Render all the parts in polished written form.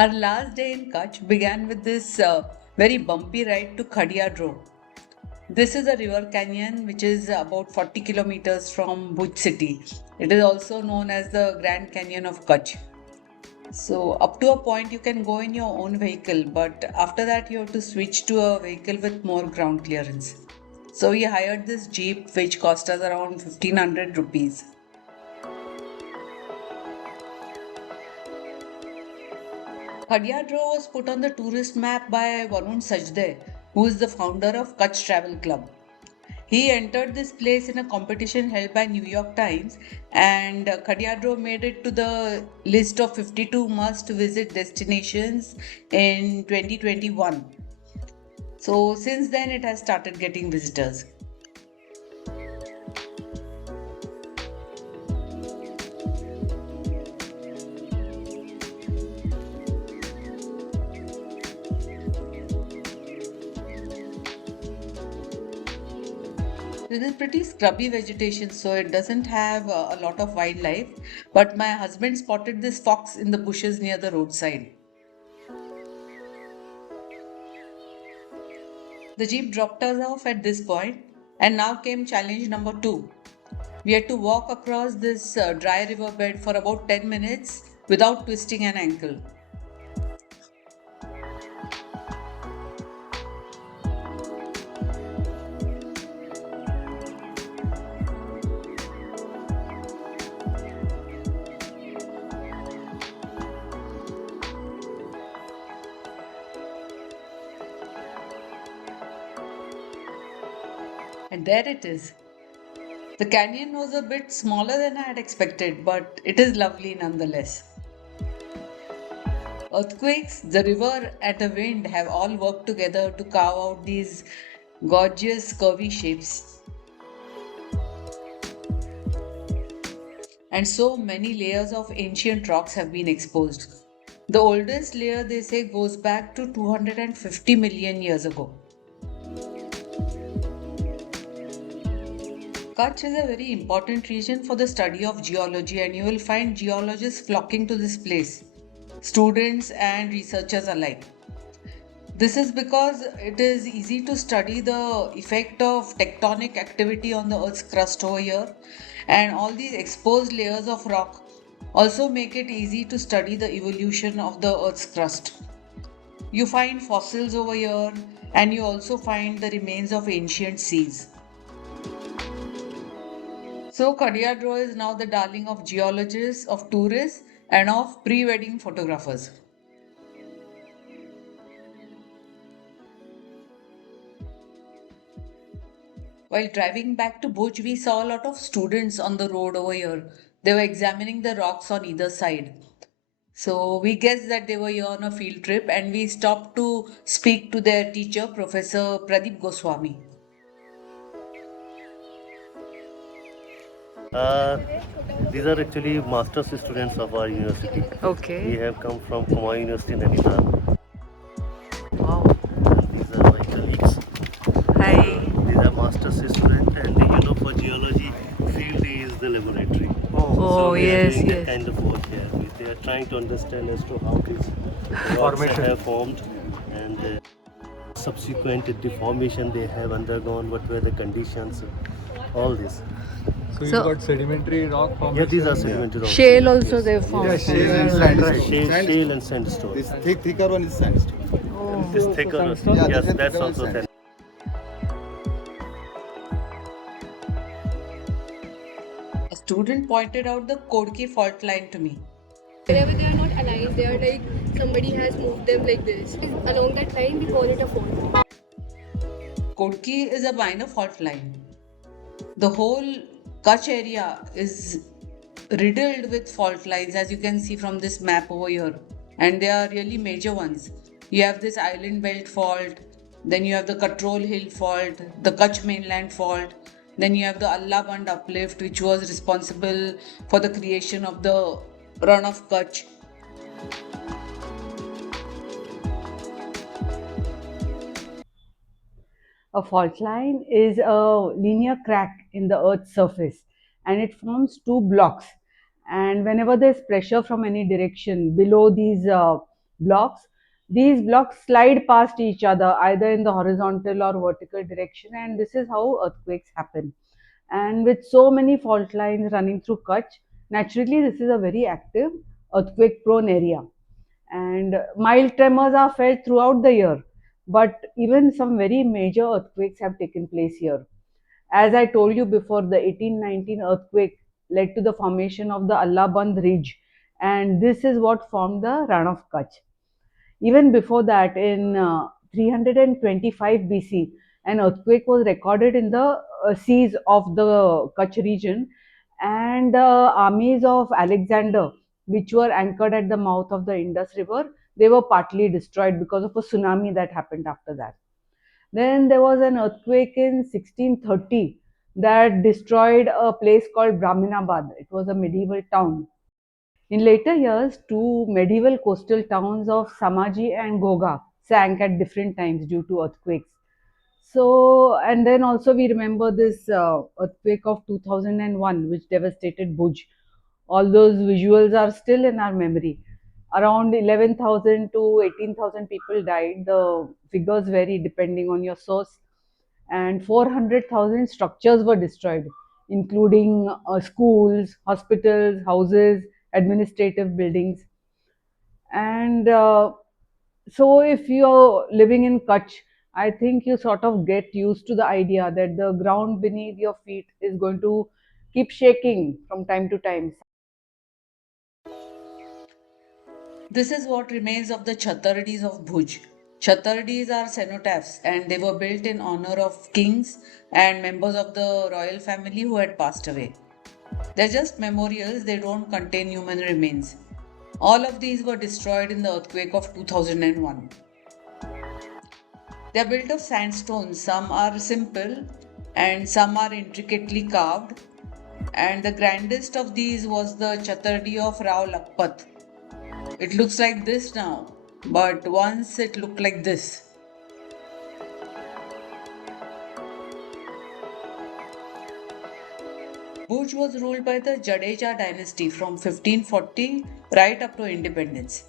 Our last day in Kutch began with this very bumpy ride to Khadia Droh. This is a river canyon which is about 40 kilometers from Bhuj city. It is also known as the Grand Canyon of Kutch. So, up to a point, you can go in your own vehicle, but after that, you have to switch to a vehicle with more ground clearance. So, we hired this jeep which cost us around 1500 rupees. Khadia Droh was put on the tourist map by Varun Sajde, who is the founder of Kutch Travel Club. He entered this place in a competition held by New York Times, and Khadia Droh made it to the list of 52 must visit destinations in 2021. So, since then, it has started getting visitors. This is pretty scrubby vegetation, so it doesn't have a lot of wildlife. But my husband spotted this fox in the bushes near the roadside. The jeep dropped us off at this point, and now came challenge number two. We had to walk across this dry riverbed for about 10 minutes without twisting an ankle. And there it is. The canyon was a bit smaller than I had expected, but it is lovely nonetheless. Earthquakes, the river, and the wind have all worked together to carve out these gorgeous curvy shapes. And so many layers of ancient rocks have been exposed. The oldest layer, they say, goes back to 250 million years ago. Kutch is a very important region for the study of geology, and you will find geologists flocking to this place, students and researchers alike. This is because it is easy to study the effect of tectonic activity on the Earth's crust over here, and all these exposed layers of rock also make it easy to study the evolution of the Earth's crust. You find fossils over here, and you also find the remains of ancient seas. So, Khadia Droh is now the darling of geologists, of tourists, and of pre wedding photographers. While driving back to Bhuj, we saw a lot of students on the road over here. They were examining the rocks on either side. So, we guessed that they were here on a field trip, and we stopped to speak to their teacher, Professor Pradeep Goswami. Uh, these are actually master's students of our university. Okay. We have come from Kumaun University, Nainital. Wow. These are my colleagues. Hi. These are master's students, and for geology, field is the laboratory. Oh, we are yes, doing that yes. kind of work here. They are trying to understand as to how these rocks have formed and subsequent deformation they have undergone. What were the conditions? All this. So you So- got sedimentary rock Yeah, formation. these are sedimentary rocks. Shale also Yes. they found. Yeah, shale and Right, sandstone. shale and sandstone. This thicker one is sandstone. This thicker. sandstone? Yeah, Yes, this is that's thicker also one sandstone. A student pointed out the Kodki fault line to me. Whenever they are not aligned, they are like somebody has moved them like this. Along that line, we call it a fault. Kodki is a minor fault line. The whole Kutch area is riddled with fault lines, as you can see from this map over here, and they are really major ones. You have this Island Belt fault, then you have the Katrol Hill fault, the Kutch mainland fault, then you have the Allah Band uplift, which was responsible for the creation of the Run of Kutch. A fault line is a linear crack in the Earth's surface, and it forms two blocks. And whenever there's pressure from any direction below these blocks. These blocks slide past each other either in the horizontal or vertical direction, and this is how earthquakes happen. And with so many fault lines running through Kutch, naturally this is a very active earthquake prone area. And mild tremors are felt throughout the year, but even some very major earthquakes have taken place here. As I told you before, the 1819 earthquake led to the formation of the Allahband Ridge, and this is what formed the Ran of Kutch. Even before that, in 325 BC, an earthquake was recorded in the seas of the Kutch region, and the armies of Alexander, which were anchored at the mouth of the Indus River, they were partly destroyed because of a tsunami that happened after that. Then there was an earthquake in 1630 that destroyed a place called Brahminabad. It was a medieval town. In later years, two medieval coastal towns of Samaji and Goga sank at different times due to earthquakes. So, and then also we remember this earthquake of 2001, which devastated Bhuj. All those visuals are still in our memory. Around 11,000 to 18,000 people died. The figures vary depending on your source. And 400,000 structures were destroyed, including schools, hospitals, houses, administrative buildings. And so, if you're living in Kutch, I think you sort of get used to the idea that the ground beneath your feet is going to keep shaking from time to time. This is what remains of the Chhatardis of Bhuj. Chhatardis are cenotaphs and they were built in honor of kings and members of the royal family who had passed away. They're just memorials, they don't contain human remains. All of these were destroyed in the earthquake of 2001. They are built of sandstone, some are simple and some are intricately carved. And the grandest of these was the Chatardi of Rao Lakpat. It looks like this now, but once it looked like this. Bhuj was ruled by the Jadeja dynasty from 1540 right up to independence.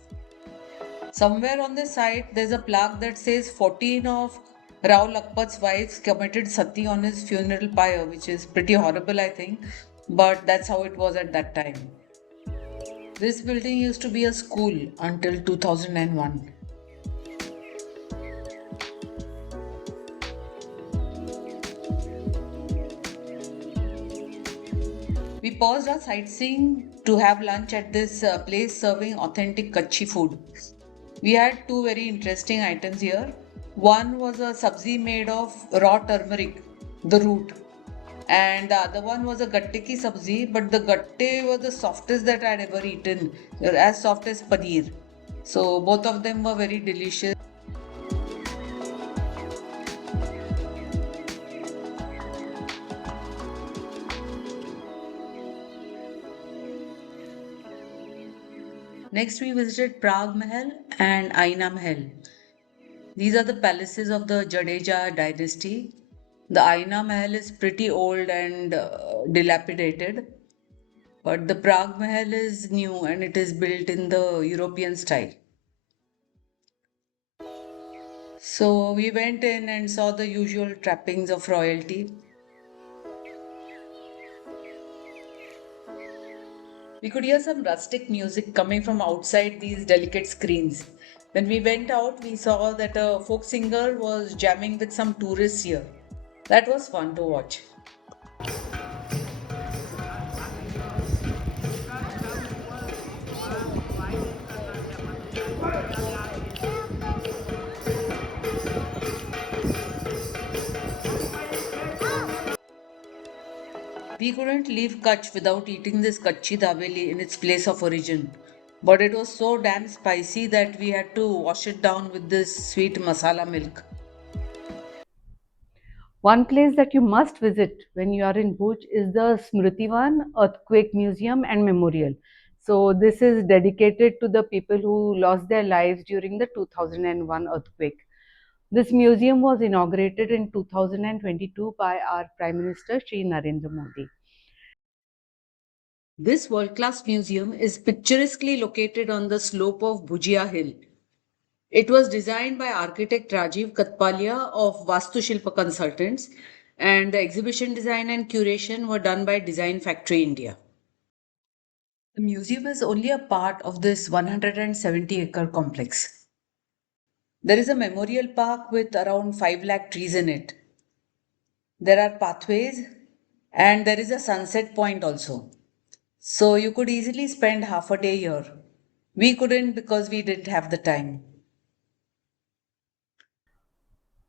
Somewhere on the site, there's a plaque that says 14 of Rao Lakpat's wives committed sati on his funeral pyre, which is pretty horrible, I think, but that's how it was at that time. This building used to be a school until 2001. We paused our sightseeing to have lunch at this place serving authentic Kutchi food. We had two very interesting items here. One was a sabzi made of raw turmeric, the root, and the other one was a gatte ki sabzi, but the gatte was the softest that I had ever eaten, as soft as paneer. So both of them were very delicious. Next, we visited Prague Mahal and Aina Mahal. These are the palaces of the Jadeja dynasty. The Aina Mahal is pretty old and dilapidated, but the Prague Mahal is new and it is built in the European style. So we went in and saw the usual trappings of royalty. We could hear some rustic music coming from outside these delicate screens. When we went out, we saw that a folk singer was jamming with some tourists here. That was fun to watch. We couldn't leave Kutch without eating this Kutchi Dabeli in its place of origin. But it was so damn spicy that we had to wash it down with this sweet masala milk. One place that you must visit when you are in Bhuj is the Smritivan Earthquake Museum and Memorial. So, this is dedicated to the people who lost their lives during the 2001 earthquake. This museum was inaugurated in 2022 by our Prime Minister Shri Narendra Modi. This world class museum is picturesquely located on the slope of Bhujia Hill. It was designed by architect Rajiv Katpalia of Vastu Shilpa Consultants, and the exhibition design and curation were done by Design Factory India. The museum is only a part of this 170-acre complex. There is a memorial park with around 5 lakh trees in it. There are pathways and there is a sunset point also. So you could easily spend half a day here. We couldn't because we didn't have the time.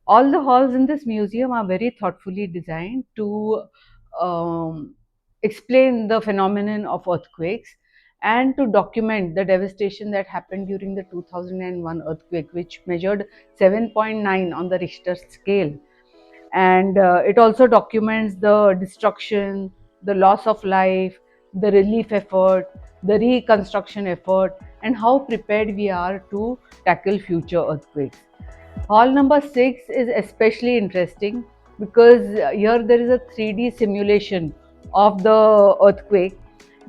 All the halls in this museum are very thoughtfully designed to um, explain the phenomenon of earthquakes and to document the devastation that happened during the 2001 earthquake, which measured 7.9 on the Richter scale. And it also documents the destruction, the loss of life, the relief effort, the reconstruction effort, and how prepared we are to tackle future earthquakes. Hall number 6 is especially interesting because here there is a 3D simulation of the earthquake,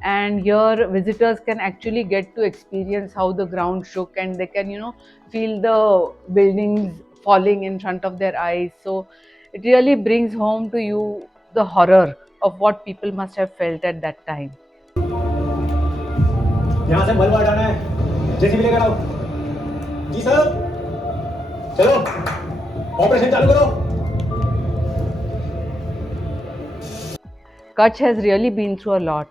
and here visitors can actually get to experience how the ground shook, and they can feel the buildings falling in front of their eyes. So it really brings home to you the horror of what people must have felt at that time. यहाँ से मलबा हटाना है JCB लेकर आओ जी sir चलो operation चालू करो Kutch has really been through a lot,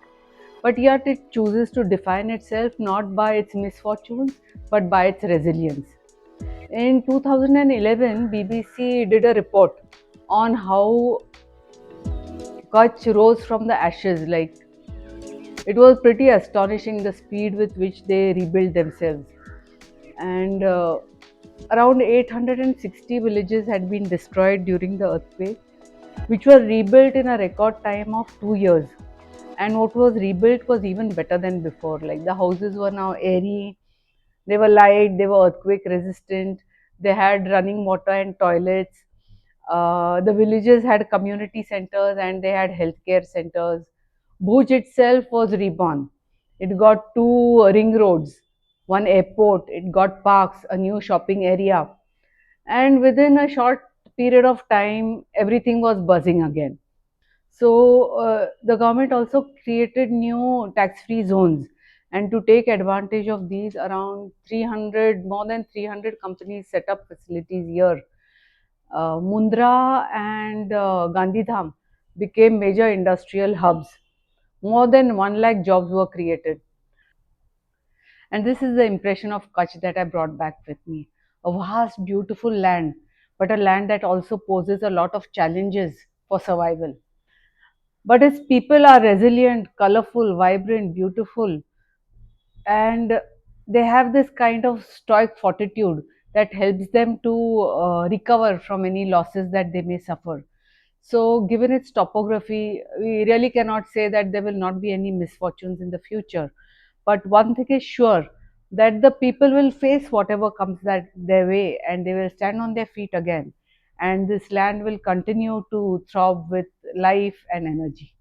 but yet it chooses to define itself not by its misfortunes but by its resilience. In 2011, BBC did a report on how Kutch rose from the ashes. Like, it was pretty astonishing the speed with which they rebuilt themselves. And around 860 villages had been destroyed during the earthquake, which were rebuilt in a record time of 2 years. And what was rebuilt was even better than before. Like, the houses were now airy, they were light, they were earthquake resistant, they had running water and toilets. The villages had community centers and they had healthcare centers. Bhuj itself was reborn. It got two ring roads, one airport, it got parks, a new shopping area, and within a short period of time, everything was buzzing again. So the government also created new tax-free zones, and to take advantage of these, around 300, more than 300 companies set up facilities here. Mundra and Gandhidham became major industrial hubs. More than 1 lakh jobs were created. And this is the impression of Kutch that I brought back with me. A vast, beautiful land, but a land that also poses a lot of challenges for survival. But its people are resilient, colorful, vibrant, beautiful, and they have this kind of stoic fortitude that helps them to recover from any losses that they may suffer. So, given its topography, we really cannot say that there will not be any misfortunes in the future. But one thing is sure, that the people will face whatever comes that their way and they will stand on their feet again. And this land will continue to throb with life and energy.